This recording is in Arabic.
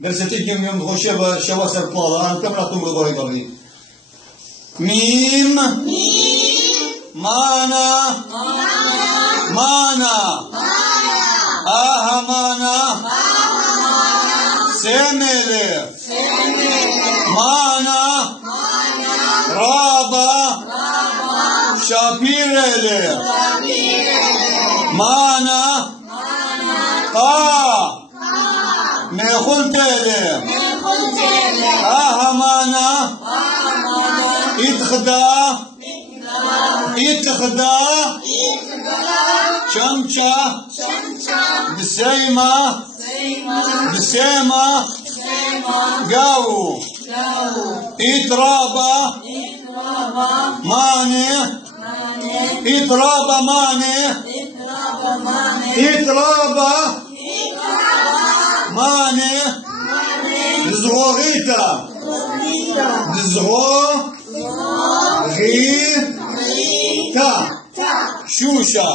درستي كم يوم خوشة شواسر طلالة أنت من أتوم رضوي قبلي ميم مانا أهمانا سمل مانا رابا شابيرل مانا ميخلتل أهمانا إتخدا شمشة بسيمة قاو إترابا ماني زغوغيتا شوشة